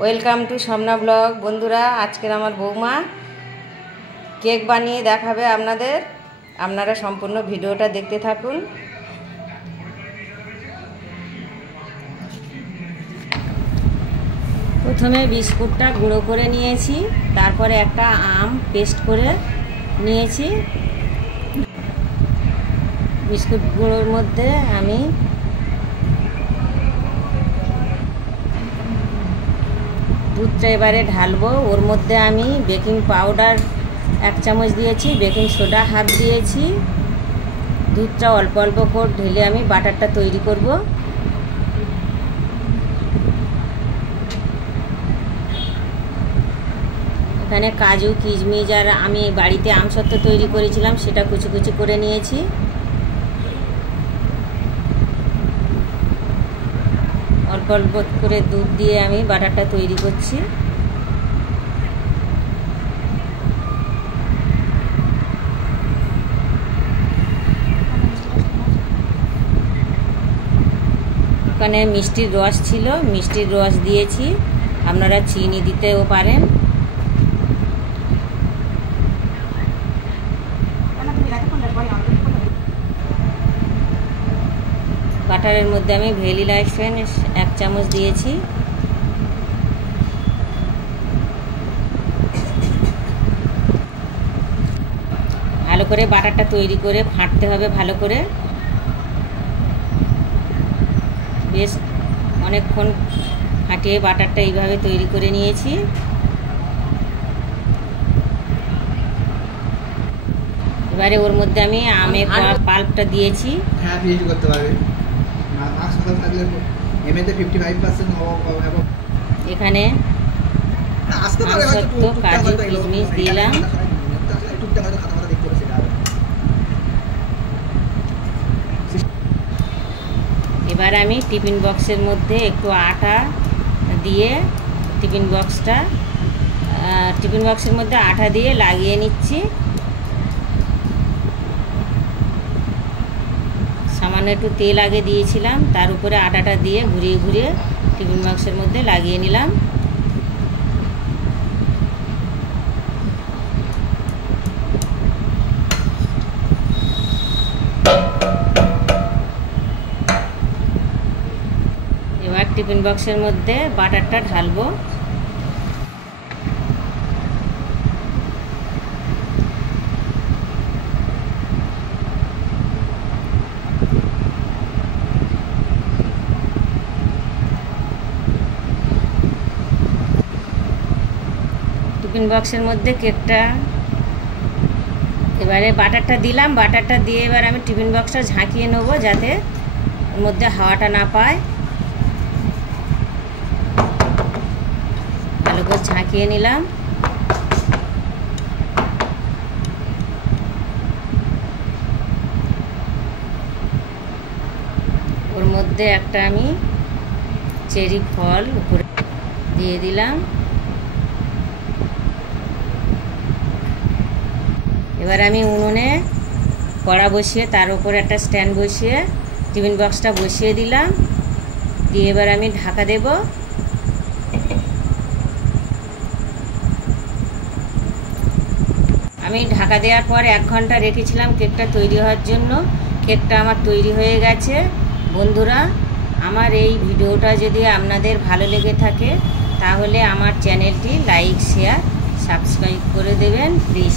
Welcome to সমনা blog. বন্ধুরা, আজকের আমার বৌমা কেক বানিয়ে দেখাবে আপনাদের। আপনারা সম্পূর্ণ ভিডিওটা দেখতে থাকুন। প্রথমে বিস্কুটটা গুঁড়ো করে নিয়েছি, তারপরে একটা আম পেস্ট করে নিয়েছি। বিস্কুট গুঁড়োর মধ্যে আমি দুধটা এবারে ঢালবো। ওর মধ্যে আমি বেকিং পাউডার 1 চামচ দিয়েছি, বেকিং সোডা হাফ দিয়েছি। দুধটা অল্প অল্প করে ঢেলে আমি বাটারটা তৈরি করব। এখানে কাজু কিশমিশ আর আমি বাড়িতে আমসত্ত্ব তৈরি করেছিলাম, সেটা কুচি কুচি করে নিয়েছি। অল্প অল্প করে দুধ দিয়ে আমি বাটারটা তৈরি করছি। ওখানে মিষ্টির রস ছিল, মিষ্টির রস দিয়েছি, আপনারা চিনি দিতেও পারেন। বাটারের মধ্যে আমি ভ্যানিলা এসেন্স 1 চামচ দিয়েছি। ভালো করে বাটারটা তৈরি করে ফাটতে হবে ভালো করে। বেশ অনেকক্ষণ ফাটিয়ে বাটারটা এইভাবে তৈরি করে নিয়েছি। এবারে ওর মধ্যে আমি আমের পাল্পটা দিয়েছি। এখানে আমসত্ত্ব কাজু কিশমিশ দিলাম। এবার আমি টিফিন বক্সের মধ্যে একটু আটা দিয়ে টিফিন বক্সের মধ্যে আটা দিয়ে লাগিয়ে নিচ্ছি। সামান্য একটু তেল আগে দিয়েছিলাম, তার উপরে আটাটা দিয়ে ঘুরিয়ে ঘুরিয়ে টিফিন বক্সের মধ্যে লাগিয়ে নিলাম। এবার টিফিন বক্সের মধ্যে বাটারটা ঢালবো। টিফিন বক্সের মধ্যে কেকটা এবারে বাটারটা দিলাম। বাটারটা দিয়ে এবার আমি টিফিন বক্সটা ঝাঁকিয়ে নেবো, যাতে ওর মধ্যে হাওয়াটা না পায়। ভালো করে ঝাঁকিয়ে নিলাম। ওর মধ্যে একটা আমি চেরি ফল উপরে দিয়ে দিলাম। এবার আমি উনুনে কড়া বসিয়ে তার উপরে একটা স্ট্যান্ড বসিয়ে টিফিন বক্সটা বসিয়ে দিলাম। দিয়ে এবার আমি ঢাকা দেব। আমি ঢাকা দেওয়ার পর 1 ঘন্টা রেখেছিলাম কেকটা তৈরি হওয়ার জন্য। কেকটা আমার তৈরি হয়ে গেছে। বন্ধুরা, আমার এই ভিডিওটা যদি আপনাদের ভালো লেগে থাকে তাহলে আমার চ্যানেলটি লাইক শেয়ার সাবস্ক্রাইব করে দেবেন, প্লিজ।